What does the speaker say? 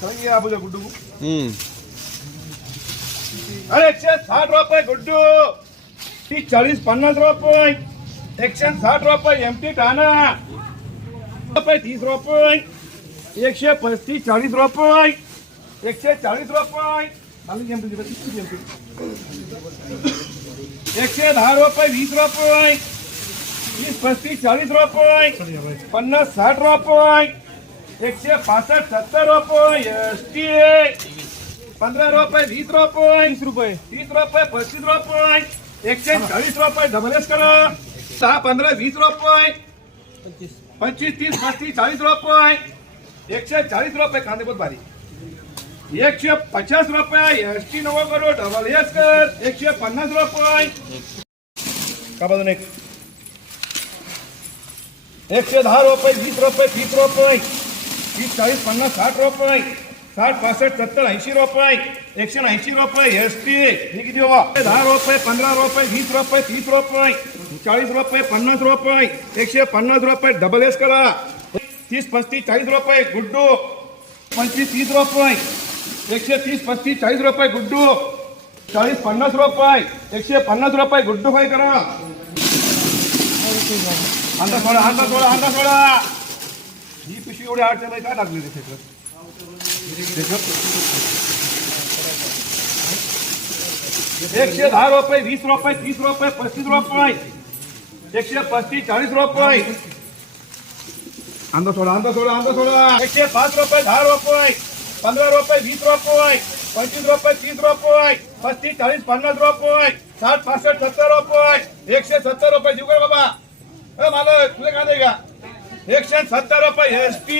सांग या अबुजा गुड्डू अरे एकशे साठ रुपये गुड्डू तीस चाळीस पन्नास रुपये एकशे साठ रुपये एम टी टाणा रुपये तीस रुपये एकशे पस्तीस चाळीस रुपये एकशे चाळीस रुपये? एकशे दहा रुपये वीस रुपये वीस पस्तीस चाळीस रुपये पन्नास साठ रुपये एकशे पासष्ट सत्तर रुपये एस टी पंधरा रुपये वीस रुपये तीस रुपये. तीस रुपये पस्तीस रुपये. एकशे चाळीस रुपये डबल एस करा. सहा पंधरा वीस रुपये. पंचवीस तीस पस्तीस चाळीस रुपये. एकशे चाळीस रुपये कांदेपूर भारी एकशे पचास रुपये एस टी नवं करो डबल एस कर. एकशे पन्नास रुपये. का बाजून एक? एकशे दहा रुपये वीस रुपये तीस रुपये. तीस चाळीस पन्नास साठ रुपये. साठ पासष्ट सत्तर ऐंशी रुपये. एकशे ऐंशी रुपये. एस टी हे किती बाबा? दहा रुपये पंधरा रुपये वीस रुपये तीस रुपये. चाळीस रुपये पन्नास रुपये. एकशे पन्नास रुपये डबल एस करा. तीस पस्तीस चाळीस रुपये गुड्डू. पंचवीस तीस रुपये. एकशे तीस पस्तीस चाळीस रुपये गुड्डू. चाळीस पन्नास रुपये. एकशे पन्नास रुपये गुड्डू काय करा. अंदा सोडा अंदा सोडा अंदा सोडा. पिशवी एवढी अडचण आहे काय टाकली त्याच्यात? एकशे दहा रुपये वीस रुपये तीस रुपये पस्तीस रुपये एकशे पस्तीस चाळीस रुपये अंदा सोडा अंदा सोडा अंदा सोडा. एकशे पाच रुपये दहा रुपये पंधरा रुपये वीस रुपये पंचवीस रुपये तीस रुपये पस्तीस चाळीस पन्नास रुपये साठ पासष्ट सत्तर रुपये एकशे सत्तर रुपये देऊ का बाबा. मला मालक का काय का? एकशे सत्तर रुपये एस टी